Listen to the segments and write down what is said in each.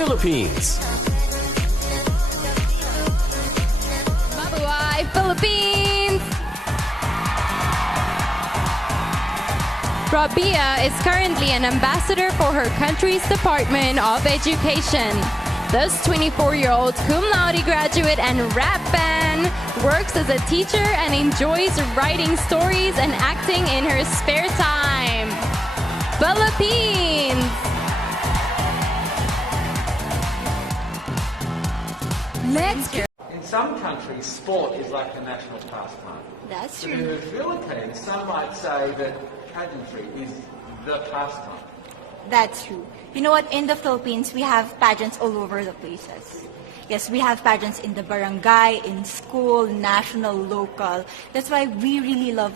Philippines. Mabuhay, Philippines! Rabiya is currently an ambassador for her country's Department of Education. This 24-year-old cum laude graduate and rap fan works as a teacher and enjoys writing stories and acting in her spare time. Philippines! Let's go. In some countries, sport is like the national pastime. That's But in the Philippines, some might say that pageantry is the pastime. That's true. You know what? In the Philippines, we have pageants all over the places. Yes, we have pageants in the barangay, in school, national, local. That's why we really love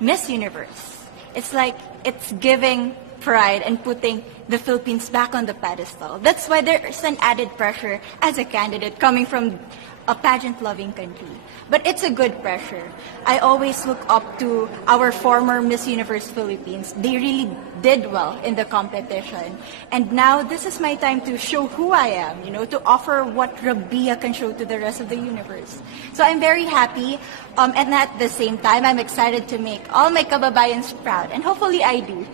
Miss Universe. It's like it's giving pride and putting the Philippines back on the pedestal. That's why there's an added pressure as a candidate coming from a pageant-loving country. But it's a good pressure. I always look up to our former Miss Universe Philippines. They really did well in the competition. And now this is my time to show who I am, to offer what Rabiya can show to the rest of the universe. So I'm very happy, and at the same time, I'm excited to make all my kababayans proud, and hopefully I do.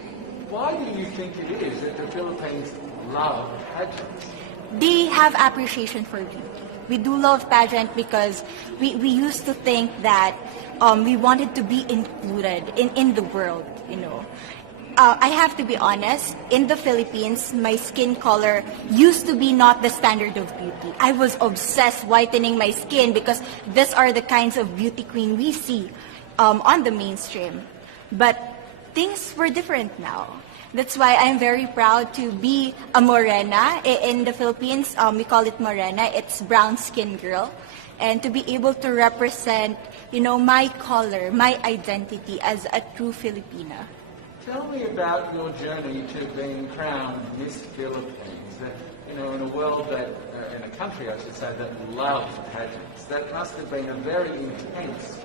Why do you think it is that the Philippines love pageants? They have appreciation for beauty. We do love pageant because we used to think that we wanted to be included in the world, I have to be honest, in the Philippines, my skin color used to be not the standard of beauty. I was obsessed whitening my skin because these are the kinds of beauty queen we see on the mainstream. But things were different now. That's why I'm very proud to be a morena. In the Philippines, we call it morena. It's brown skin girl. And to be able to represent, my color, my identity as a true Filipina. Tell me about your journey to being crowned Miss Philippines. In a world that, in a country I should say, that loves pageants. That must have been a very intense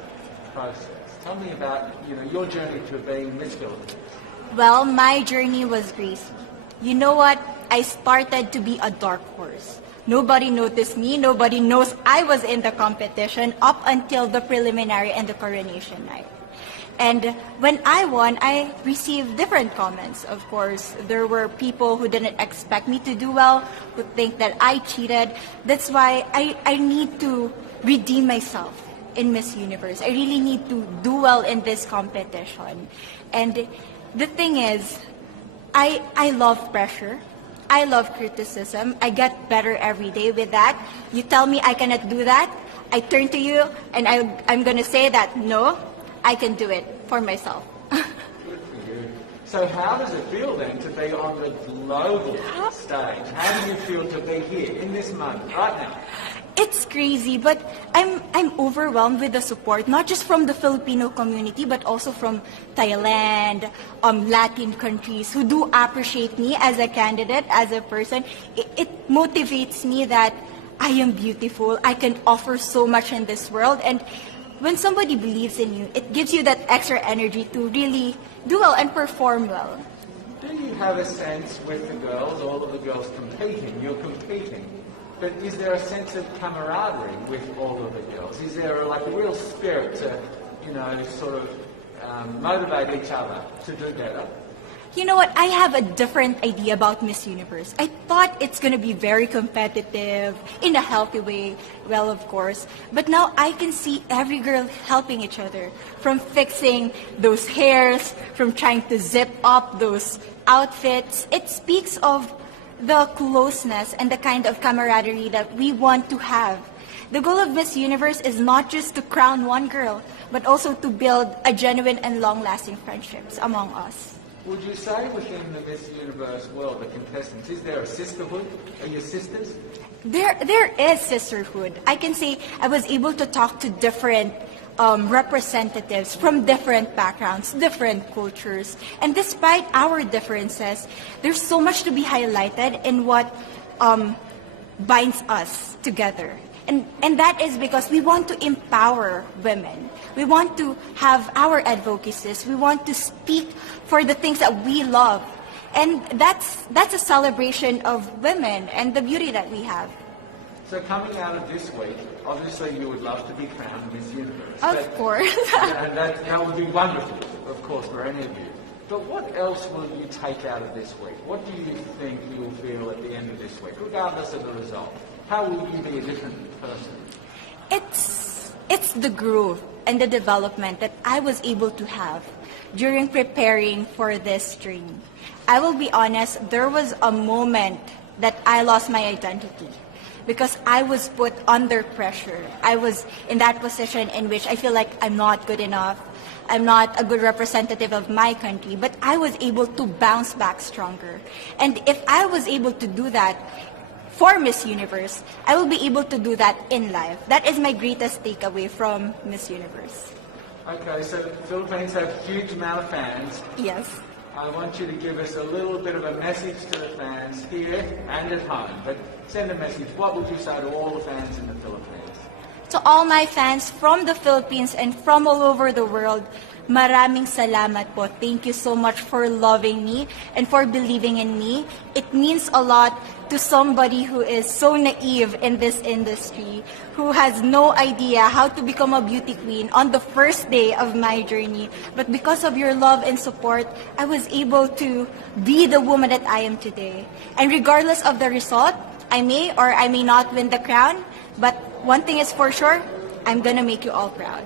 process. Tell me about, your journey to being Miss Philippines. Well, my journey was crazy. You know what? I started to be a dark horse. Nobody noticed me. Nobody knows I was in the competition up until the preliminary and the coronation night. And when I won, I received different comments. Of course, there were people who didn't expect me to do well, who think that I cheated. That's why I need to redeem myself in Miss Universe. I really need to do well in this competition. And the thing is, I love pressure. I love criticism. I get better every day with that. You tell me I cannot do that, I turn to you and I'm going to say that, no, I can do it for myself. Good for you. So how does it feel then to be on the global stage? How do you feel to be here in this moment, right now? It's crazy, but I'm overwhelmed with the support, not just from the Filipino community, but also from Thailand, Latin countries who do appreciate me as a candidate, as a person. It motivates me that I am beautiful, I can offer so much in this world, and when somebody believes in you, it gives you that extra energy to really do well and perform well. Do you have a sense with the girls, all of the girls competing, you're competing, but is there a sense of camaraderie with all of the girls? Is there a real spirit to, sort of motivate each other to do better? You know what? I have a different idea about Miss Universe. I thought it's going to be very competitive, in a healthy way, well, of course. But now I can see every girl helping each other, from fixing those hairs, from trying to zip up those outfits. It speaks of the closeness and the kind of camaraderie that we want to have. The goal of Miss Universe is not just to crown one girl, but also to build a genuine and long-lasting friendships among us. Would you say within the Miss Universe world, the contestants, is there a sisterhood? Are you sisters? There is sisterhood. I can say I was able to talk to different representatives from different backgrounds, different cultures. And despite our differences, there's so much to be highlighted in what binds us together. And that is because we want to empower women. We want to have our advocacies. We want to speak for the things that we love. And that's a celebration of women and the beauty that we have. So coming out of this week, obviously you would love to be crowned Miss Universe. Of course. And that would be wonderful, of course, for any of you. But what else will you take out of this week? What do you think you will feel at the end of this week, regardless of the result? How will you be a different person? It's the growth and the development that I was able to have during preparing for this dream. I will be honest, there was a moment that I lost my identity because I was put under pressure. I was in that position in which I feel like I'm not good enough. I'm not a good representative of my country, but I was able to bounce back stronger. And if I was able to do that for Miss Universe, I will be able to do that in life. That is my greatest takeaway from Miss Universe. Okay, so the Philippines have a huge amount of fans. Yes. I want you to give us a little bit of a message to the fans here and at home. But send a message. What would you say to all the fans in the Philippines? To all my fans from the Philippines and from all over the world, maraming salamat po. Thank you so much for loving me and for believing in me. It means a lot to somebody who is so naive in this industry, who has no idea how to become a beauty queen on the first day of my journey. But because of your love and support, I was able to be the woman that I am today. And regardless of the result, I may or I may not win the crown, but one thing is for sure, I'm gonna make you all proud.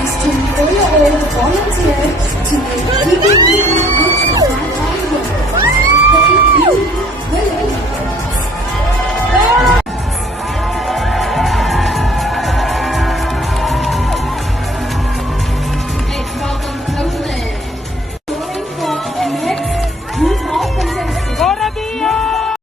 Is to employ your own volunteer to make